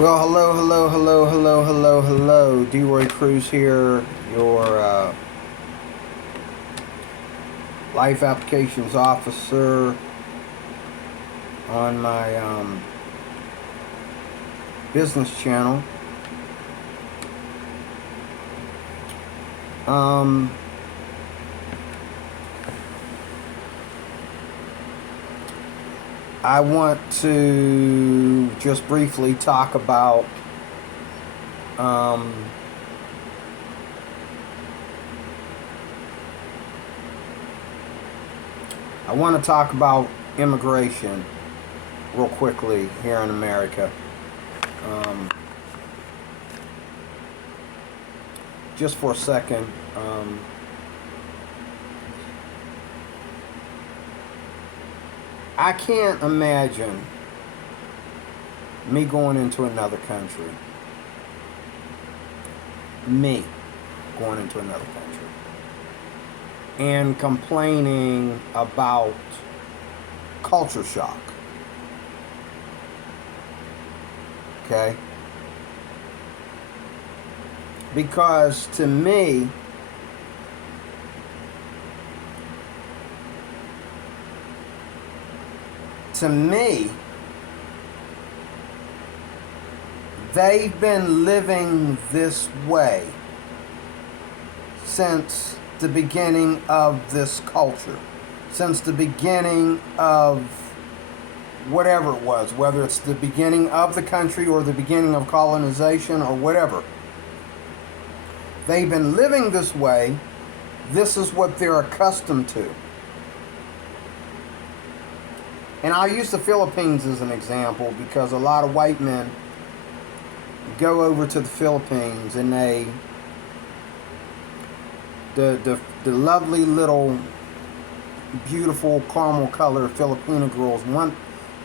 Well, hello. D-Roy Cruz here, your life applications officer on my business channel. I want to just briefly talk about immigration real quickly here in America. Just for a second. I can't imagine me going into another country. Me going into another country. And complaining about culture shock. Okay? Because to me, they've been living this way since the beginning of this culture, since the beginning of whatever it was, whether it's the beginning of the country or the beginning of colonization or whatever. They've been living this way. This is what they're accustomed to. And I'll use the Philippines as an example because a lot of white men go over to the Philippines and the lovely little beautiful caramel colored Filipino girls want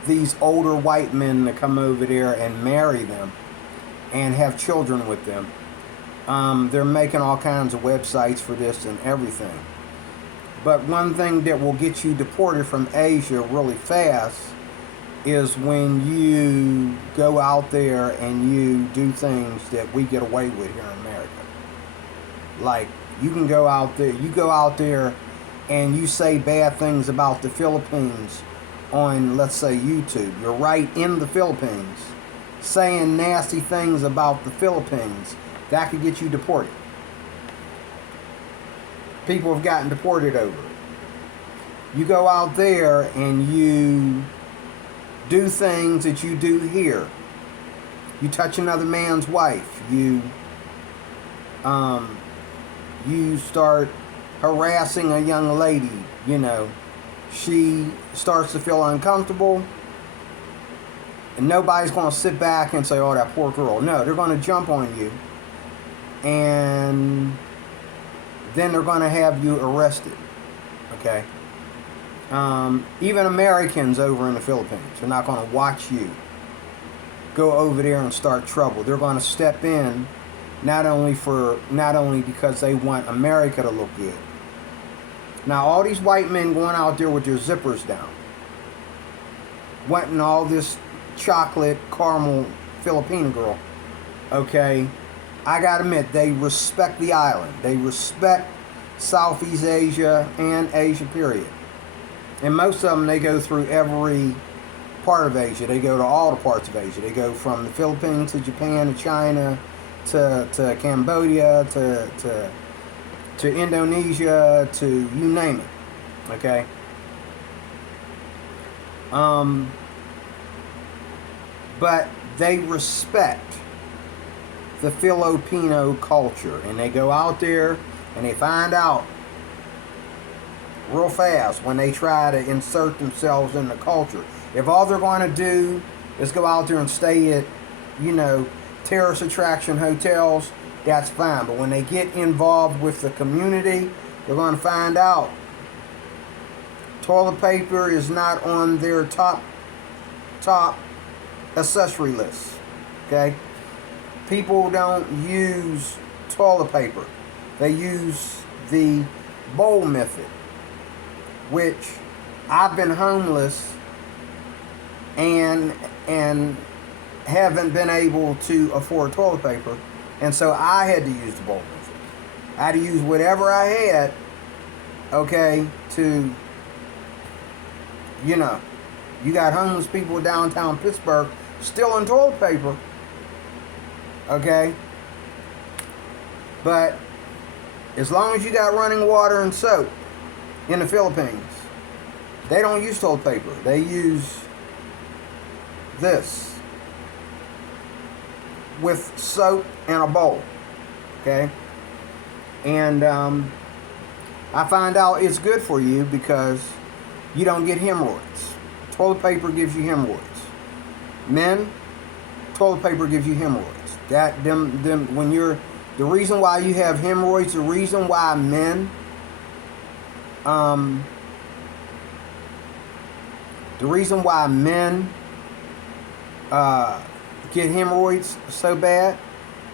these older white men to come over there and marry them and have children with them. They're making all kinds of websites for this and everything. But one thing that will get you deported from Asia really fast is when you go out there and you do things that we get away with here in America. Like, you go out there and you say bad things about the Philippines on, let's say, YouTube. You're right in the Philippines saying nasty things about the Philippines. That could get you deported. People have gotten deported over it. You go out there and you do things that you do here. You touch another man's wife. You start harassing a young lady. She starts to feel uncomfortable. And nobody's going to sit back and say, oh, that poor girl. No, they're going to jump on you. And then they're going to have you arrested. Okay? Even Americans over in the Philippines are not going to watch you go over there and start trouble. They're going to step in not only because they want America to look good. Now, all these white men going out there with their zippers down, wanting all this chocolate caramel Filipino girl, okay, I gotta admit, they respect the island. They respect Southeast Asia and Asia, period. And most of them, they go through every part of Asia. They go to all the parts of Asia. They go from the Philippines to Japan to China to Cambodia to Indonesia to you name it. Okay? But they respect the Filipino culture, and they go out there and they find out real fast when they try to insert themselves in the culture. If all they're going to do is go out there and stay at, tourist attraction hotels, that's fine. But when they get involved with the community, they're going to find out toilet paper is not on their top accessory list. Okay? People don't use toilet paper. They use the bowl method, which I've been homeless and haven't been able to afford toilet paper, and so I had to use the bowl method. I had to use whatever I had, okay, to, you know, you got homeless people downtown Pittsburgh stealing toilet paper, okay? But as long as you got running water and soap in the Philippines, they don't use toilet paper. They use this with soap and a bowl, okay? And I find out it's good for you because you don't get hemorrhoids. Toilet paper gives you hemorrhoids. Men, toilet paper gives you hemorrhoids. The reason why you have hemorrhoids, the reason why men get hemorrhoids so bad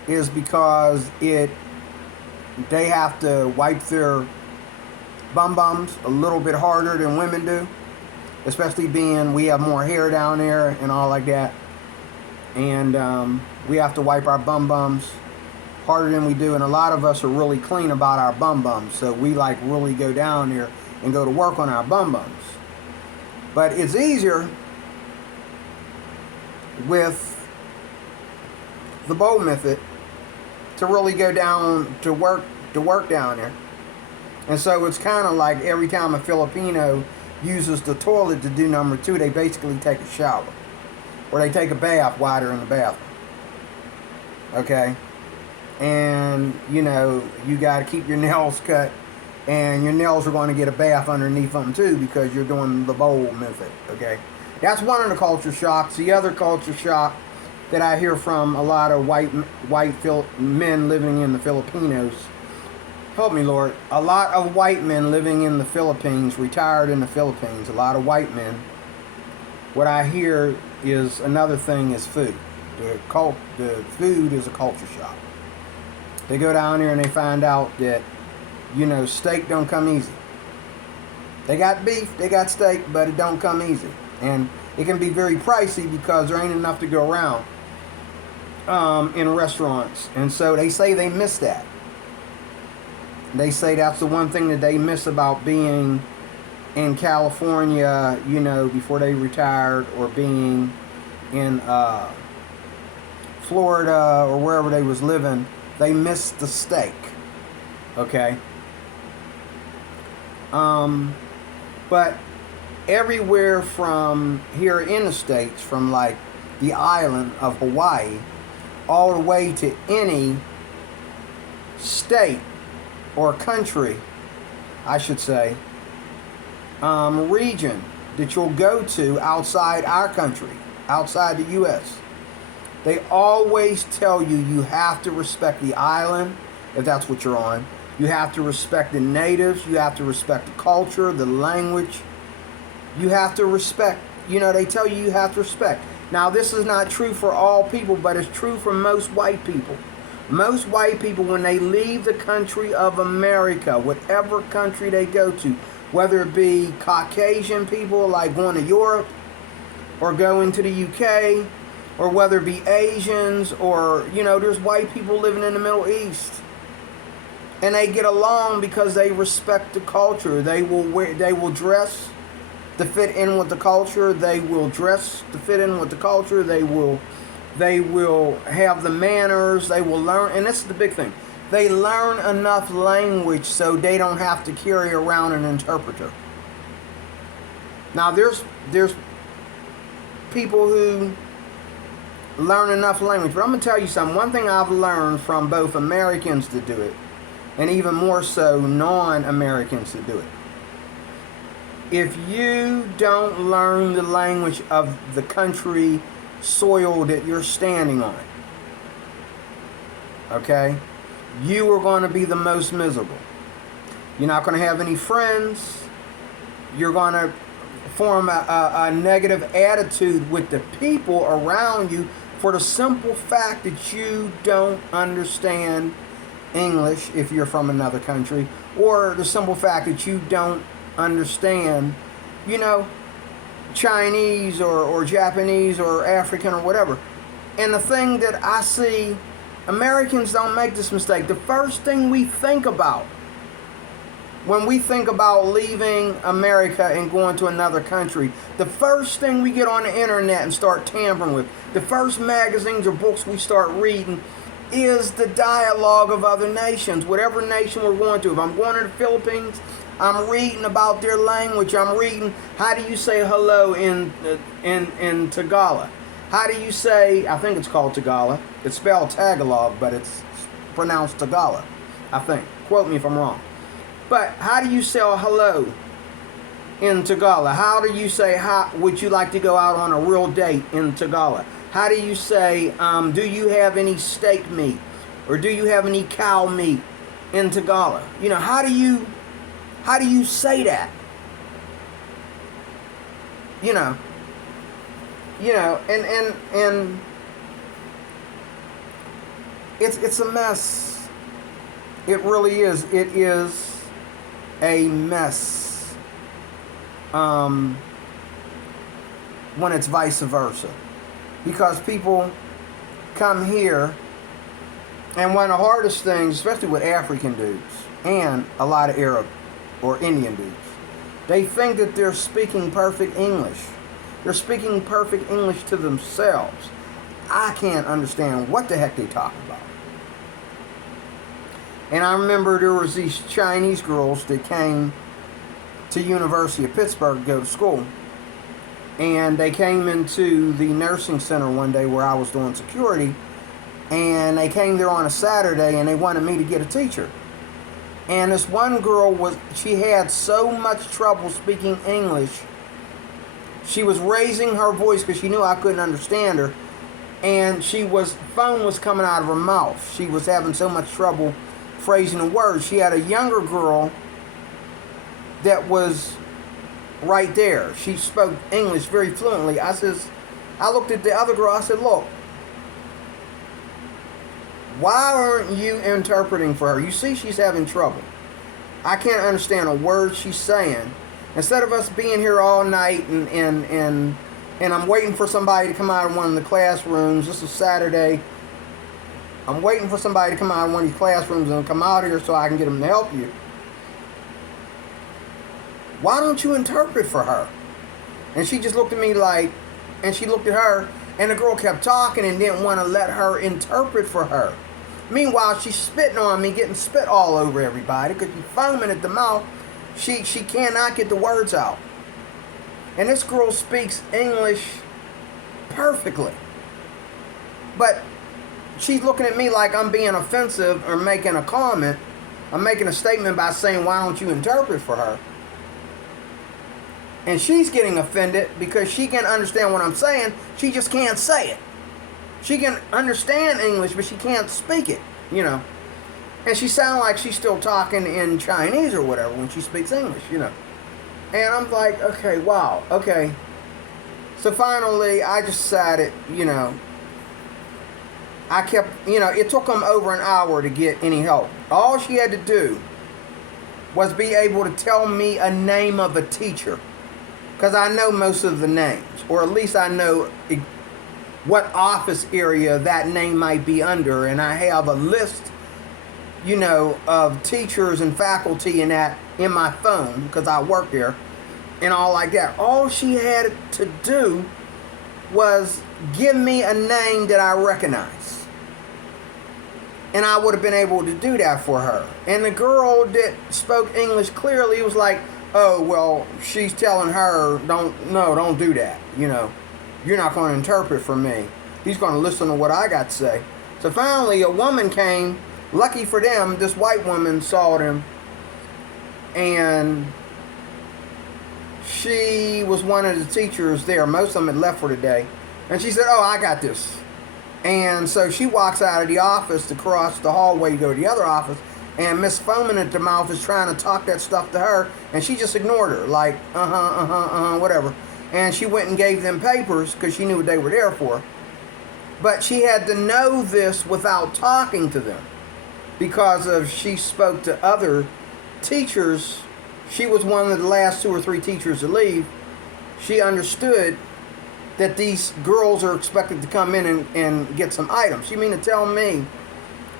is because they have to wipe their bums a little bit harder than women do, especially being we have more hair down there and all like that, and we have to wipe our bums harder than we do, and a lot of us are really clean about our bums, so we like really go down there and go to work on our bums. But it's easier with the bowl method to really go down to work down there. And so it's kind of like every time a Filipino uses the toilet to do number two, they basically take a shower or they take a bath while they're in the bathroom, okay? And you know, you got to keep your nails cut, and your nails are going to get a bath underneath them too because you're doing the bowl method, okay? That's one of the culture shocks. The other culture shock that I hear from a lot of white men living in the Filipinos, help me Lord, a lot of white men living in the Philippines, retired in the Philippines, a lot of white men, what I hear is another thing is food. The food is a culture shock. They go down there and they find out that, you know, steak don't come easy. They got beef, they got steak, but it don't come easy. And it can be very pricey because there ain't enough to go around in restaurants. And so they say they miss that. They say that's the one thing that they miss about being in California, you know, before they retired, or being in Florida or wherever they was living. They miss the steak, okay? But everywhere from here in the States, from like the island of Hawaii, all the way to any state or country, I should say, region that you'll go to outside our country, outside the U.S., they always tell you you have to respect the island, if that's what you're on. You have to respect the natives. You have to respect the culture, the language. You have to respect, you know, they tell you have to respect. Now, this is not true for all people, but it's true for most white people. Most white people, when they leave the country of America, whatever country they go to, whether it be Caucasian people like going to Europe or going to the UK, or whether it be Asians, or, you know, there's white people living in the Middle East. And they get along because they respect the culture. They will dress to fit in with the culture. They will dress to fit in with the culture. They will have the manners. They will learn, and this is the big thing. They learn enough language so they don't have to carry around an interpreter. Now there's people who learn enough language, but I'm going to tell you something. One thing I've learned from both Americans to do it, and even more so non-Americans to do it. If you don't learn the language of the country soil that you're standing on, okay, you are going to be the most miserable. You're not going to have any friends. You're going to form a negative attitude with the people around you for the simple fact that you don't understand English if you're from another country, or the simple fact that you don't understand, you know, Chinese or Japanese or African or whatever. And the thing that I see, Americans don't make this mistake. The first thing we think about when we think about leaving America and going to another country, the first thing we get on the internet and start tampering with, the first magazines or books we start reading is the dialogue of other nations, whatever nation we're going to. If I'm going to the Philippines, I'm reading about their language. I'm reading, how do you say hello in Tagalog? How do you say, I think it's called Tagalog. It's spelled Tagalog, but it's pronounced Tagalog, I think. Quote me if I'm wrong. But how do you say hello in Tagalog? How do you say, how would you like to go out on a real date in Tagalog? How do you say, do you have any steak meat? Or do you have any cow meat in Tagalog? You know, how do you say that? You know, and it's a mess. It really is. It is a mess when it's vice versa, because people come here, and one of the hardest things, especially with African dudes and a lot of Arab or Indian dudes, they think that they're speaking perfect English. They're speaking perfect English to themselves. I can't understand what the heck they talk about. And I remember there was these Chinese girls that came to University of Pittsburgh to go to school. And they came into the nursing center one day where I was doing security. And they came there on a Saturday and they wanted me to get a teacher. And this one girl, she had so much trouble speaking English. She was raising her voice because she knew I couldn't understand her. And foam was coming out of her mouth. She was having so much trouble phrasing the words. She had a younger girl that was right there. She spoke English very fluently. I looked at the other girl, I said, look, why aren't you interpreting for her? You see she's having trouble. I can't understand a word she's saying. Instead of us being here all night and I'm waiting for somebody to come out of one of the classrooms. This is Saturday. I'm waiting for somebody to come out of one of these classrooms and come out here so I can get them to help you. Why don't you interpret for her? And she just looked at me like, and she looked at her, and the girl kept talking and didn't want to let her interpret for her. Meanwhile, she's spitting on me, getting spit all over everybody because she's foaming at the mouth. She cannot get the words out. And this girl speaks English perfectly. But she's looking at me like I'm being offensive or making a comment. I'm making a statement by saying, why don't you interpret for her? And she's getting offended because she can understand what I'm saying. She just can't say it. She can understand English, but she can't speak it, you know. And she sounds like she's still talking in Chinese or whatever when she speaks English, you know. And I'm like, okay, wow, okay. So finally, I just decided, you know, I kept, you know, it took them over an hour to get any help. All she had to do was be able to tell me a name of a teacher. Because I know most of the names, or at least I know what office area that name might be under. And I have a list, you know, of teachers and faculty and that in my phone because I work there and all like that. All she had to do was give me a name that I recognize. And I would have been able to do that for her. And the girl that spoke English clearly was like, oh, well, she's telling her, don't do that. You know, you're not going to interpret for me. He's going to listen to what I got to say. So finally, a woman came. Lucky for them, this white woman saw them. And she was one of the teachers there. Most of them had left for the day. And she said, oh, I got this. And so she walks out of the office to cross the hallway to go to the other office. And Miss Foaming at the mouth is trying to talk that stuff to her. And she just ignored her. Like, whatever. And she went and gave them papers because she knew what they were there for. But she had to know this without talking to them. Because she spoke to other teachers. She was one of the last 2 or 3 teachers to leave. She understood that these girls are expected to come in and get some items. You mean to tell me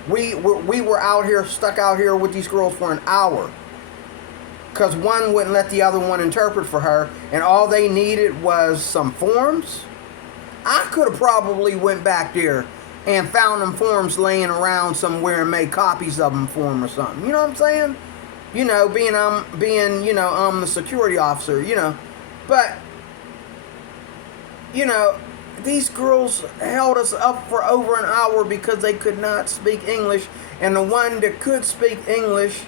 we were out here, stuck out here with these girls for an hour because one wouldn't let the other one interpret for her, and all they needed was some forms? I could have probably went back there and found them forms laying around somewhere and made copies of them for them or something. You know what I'm saying? You know, being the security officer, you know. But, you know, these girls held us up for over an hour because they could not speak English. And the one that could speak English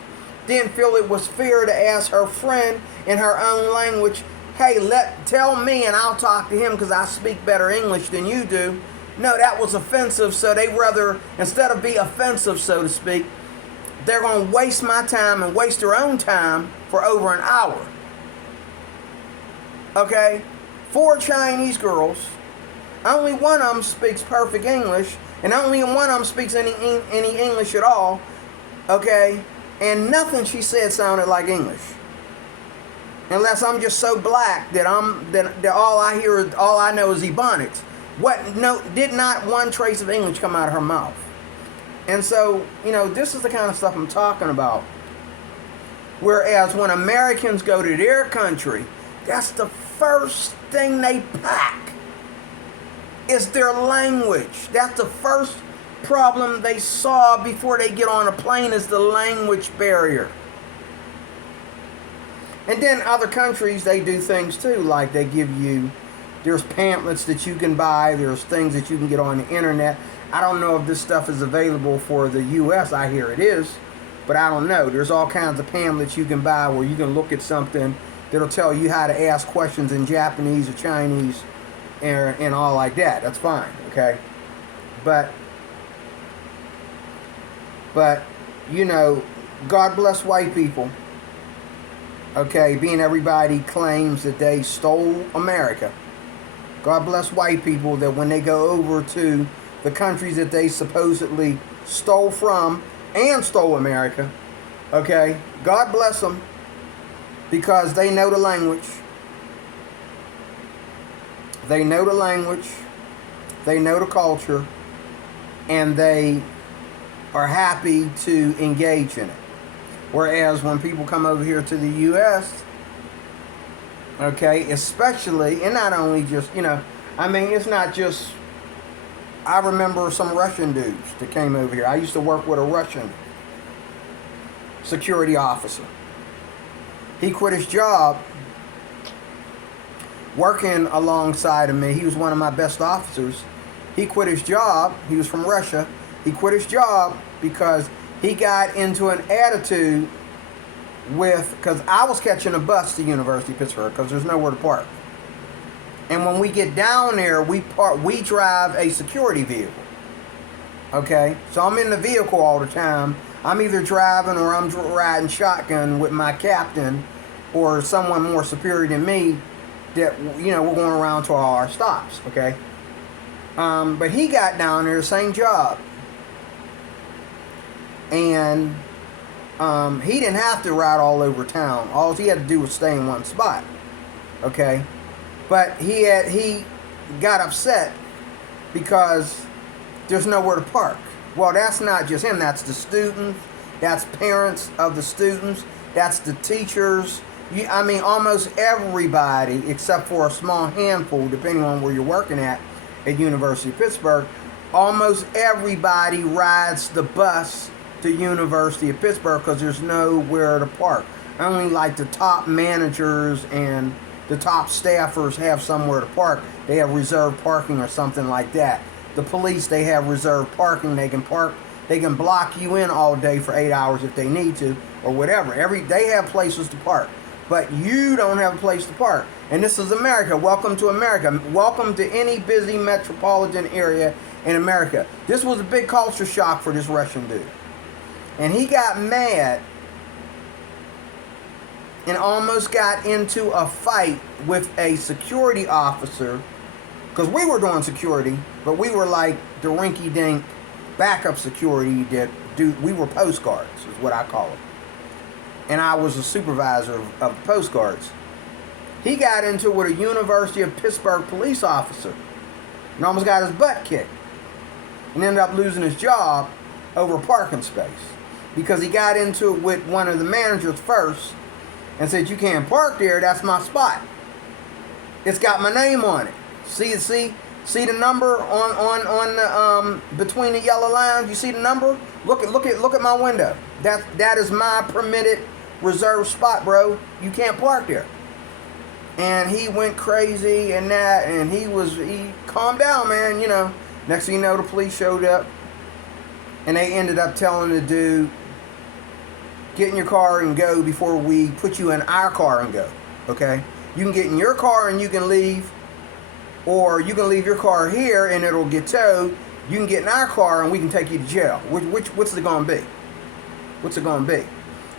didn't feel it was fair to ask her friend in her own language, hey, tell me and I'll talk to him because I speak better English than you do. No, that was offensive, so they rather, instead of be offensive, so to speak, they're going to waste my time and waste their own time for over an hour. Okay? 4 Chinese girls, only one of them speaks perfect English, and only one of them speaks any English at all. Okay? And nothing she said sounded like English. Unless I'm just so black that all I know is Ebonics. Did not one trace of English come out of her mouth. And so, you know, this is the kind of stuff I'm talking about. Whereas when Americans go to their country, that's the first thing they pack is their language. That's the first problem they saw before they get on a plane is the language barrier. And then other countries, they do things too, like they give you, there's pamphlets that you can buy, there's things that you can get on the internet. I don't know if this stuff is available for the U.S. I hear it is, but I don't know. There's all kinds of pamphlets you can buy where you can look at something that'll tell you how to ask questions in Japanese or Chinese and all like that. That's fine, okay? But, you know, God bless white people. Okay, being everybody claims that they stole America. God bless white people that when they go over to the countries that they supposedly stole from and stole America, okay, God bless them because they know the language. They know the language. They know the culture. And they are happy to engage in it. Whereas when people come over here to the U.S., okay, especially, and not only just, you know, I mean, it's not just, I remember some Russian dudes that came over here. I used to work with a Russian security officer. He quit his job working alongside of me. He was one of my best officers. He quit his job. He was from Russia. He quit his job because he got into an attitude because I was catching a bus to University of Pittsburgh because there's nowhere to park. And when we get down there, we drive a security vehicle. Okay? So I'm in the vehicle all the time. I'm either driving or I'm riding shotgun with my captain or someone more superior than me that, you know, we're going around to all our stops. Okay? But he got down there, same job. And he didn't have to ride all over town. All he had to do was stay in one spot. Okay? But he got upset because there's nowhere to park. Well, that's not just him. That's the students. That's parents of the students. That's the teachers. I mean, almost everybody, except for a small handful, depending on where you're working at University of Pittsburgh, almost everybody rides the bus to University of Pittsburgh because there's nowhere to park. Only like the top managers and the top staffers have somewhere to park. They have reserved parking or something like that. The police, they have reserved parking. They can park. They can block you in all day for 8 hours if they need to or whatever. They have places to park. But you don't have a place to park. And this is America. Welcome to America. Welcome to any busy metropolitan area in America. This was a big culture shock for this Russian dude. And he got mad and almost got into a fight with a security officer because we were doing security, but we were like the rinky-dink backup security that we were post guards, is what I call it. And I was a supervisor of post guards. He got into it with a University of Pittsburgh police officer and almost got his butt kicked and ended up losing his job over a parking space because he got into it with one of the managers first and said, "You can't park there, that's my spot. It's got my name on it. See the number on the between the yellow lines? You see the number? Look at my window. That is my permitted reserved spot, bro. You can't park there." And he went crazy and he calmed down, man, you know. Next thing you know, the police showed up and they ended up telling the dude, "Get in your car and go before we put you in our car and go." Okay? You can get in your car and you can leave, or you can leave your car here and it'll get towed. You can get in our car and we can take you to jail. What's it gonna be? What's it gonna be?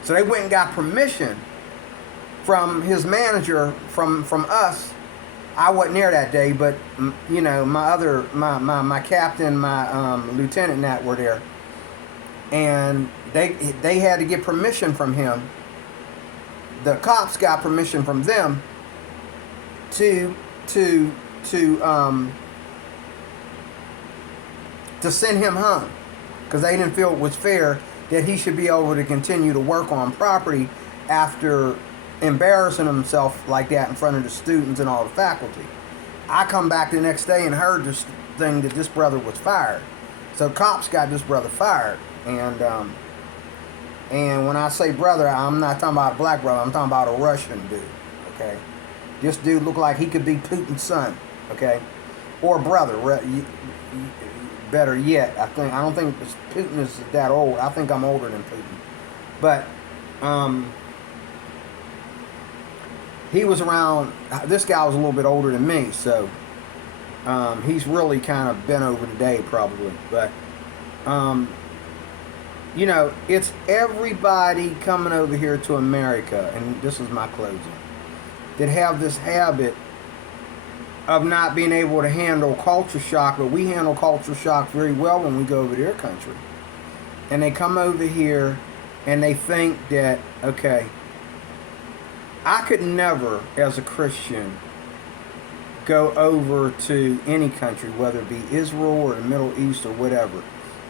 So they went and got permission from his manager, from us. I wasn't there that day, but you know, my captain, my lieutenant, and that were there, and they had to get permission from him. The cops got permission from them to send him home because they didn't feel it was fair that he should be able to continue to work on property after embarrassing himself like that in front of the students and all the faculty. I come back the next day and heard this thing that this brother was fired. So cops got this brother fired, and when I say brother, I'm not talking about a black brother. I'm talking about a Russian dude. Okay, this dude looked like he could be Putin's son. Okay, or brother. Better yet, I don't think Putin is that old. I think I'm older than Putin, but he was around. This guy was a little bit older than me, so he's really kind of been over today, probably. But you know, it's everybody coming over here to America, and this is my closing, that have this habit of not being able to handle culture shock. But we handle culture shock very well when we go over to their country, and they come over here and they think that, okay, I could never, as a Christian, go over to any country, whether it be Israel or the Middle East or whatever,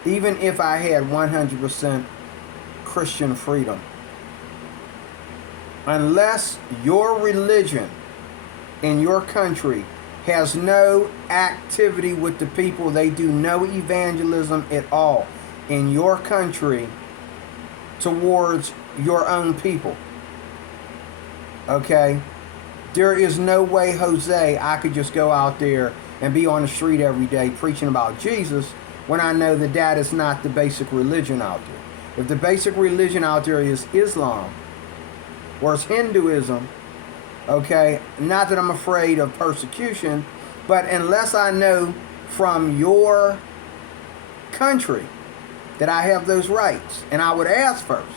even if I had 100% Christian freedom. Unless your religion in your country has no activity with the people, they do no evangelism at all in your country towards your own people. Okay? There is no way, Jose, I could just go out there and be on the street every day preaching about Jesus when I know that that is not the basic religion out there. If the basic religion out there is Islam or it's Hinduism, okay, not that I'm afraid of persecution, but unless I know from your country that I have those rights, and I would ask first,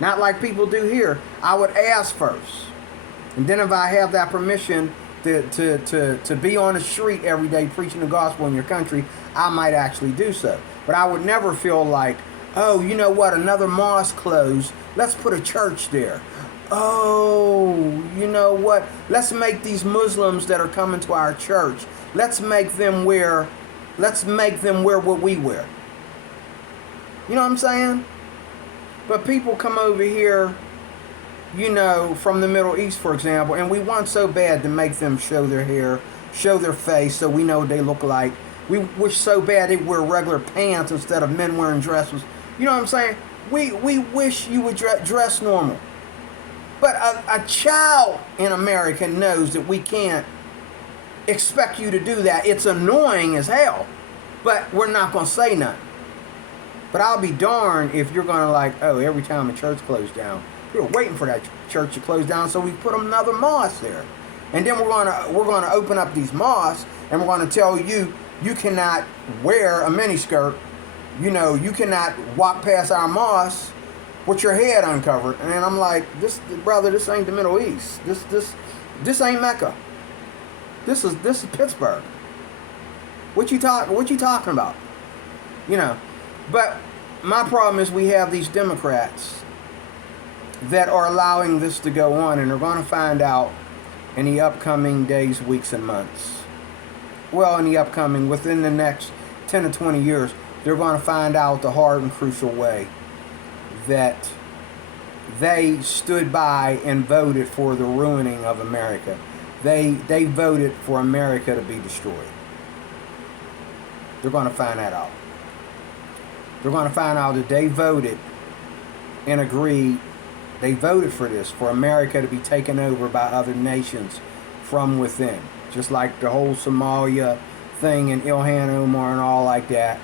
not like people do here, I would ask first. And then if I have that permission to be on the street every day preaching the gospel in your country, I might actually do so. But I would never feel like, oh, you know what, another mosque closed, let's put a church there. Oh, you know what, let's make these Muslims that are coming to our church, let's make them wear what we wear. You know what I'm saying? But people come over here, you know, from the Middle East, for example, and we want so bad to make them show their hair, show their face, so we know what they look like. We wish so bad they wear regular pants instead of men wearing dresses. You know what I'm saying? We wish you would dress normal. But a child in America knows that we can't expect you to do that. It's annoying as hell, but we're not going to say nothing. But I'll be darned if you're going to like, oh, every time a church closed down, we're waiting for that church to close down, so we put another mosque there. And then we're going to open up these mosques, and we're going to tell you, you cannot wear a miniskirt. You know, you cannot walk past our mosque with your head uncovered. And I'm like, this ain't the Middle East. This ain't Mecca. This is Pittsburgh. What you talking about? You know. But my problem is we have these Democrats that are allowing this to go on, and they're going to find out in the upcoming days, weeks, and months. Well, within the next 10 to 20 years, they're going to find out the hard and crucial way that they stood by and voted for the ruining of America. They voted for America to be destroyed. They're going to find that out. They're going to find out that they voted and agreed. They voted for this, for America to be taken over by other nations from within. Just like the whole Somalia thing and Ilhan Omar and all like that.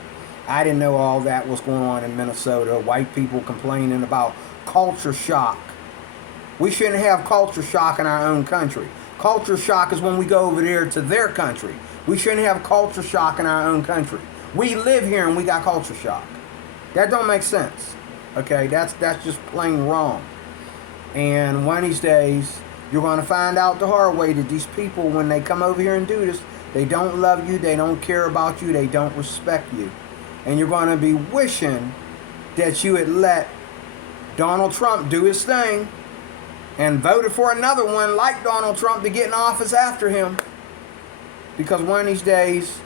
I didn't know all that was going on in Minnesota. White people complaining about culture shock. We shouldn't have culture shock in our own country. Culture shock is when we go over there to their country. We shouldn't have culture shock in our own country. We live here and we got culture shock. That don't make sense. Okay, that's just plain wrong. And one of these days, you're going to find out the hard way that these people, when they come over here and do this, they don't love you, they don't care about you, they don't respect you. And you're going to be wishing that you had let Donald Trump do his thing and voted for another one like Donald Trump to get in office after him. Because one of these days,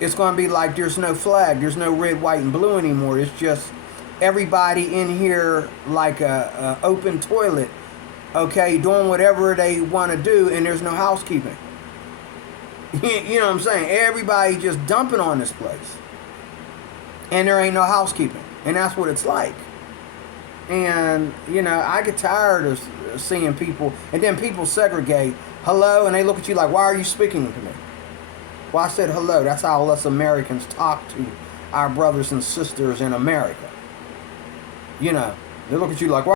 it's going to be like there's no flag, there's no red, white, and blue anymore. It's just everybody in here like a open toilet, okay, doing whatever they want to do, and there's no housekeeping. You know what I'm saying? Everybody just dumping on this place. And there ain't no housekeeping. And that's what it's like. And, you know, I get tired of seeing people, and then people segregate, hello, and they look at you like, why are you speaking to me? Well, I said hello. That's how us Americans talk to our brothers and sisters in America. You know, they look at you like, why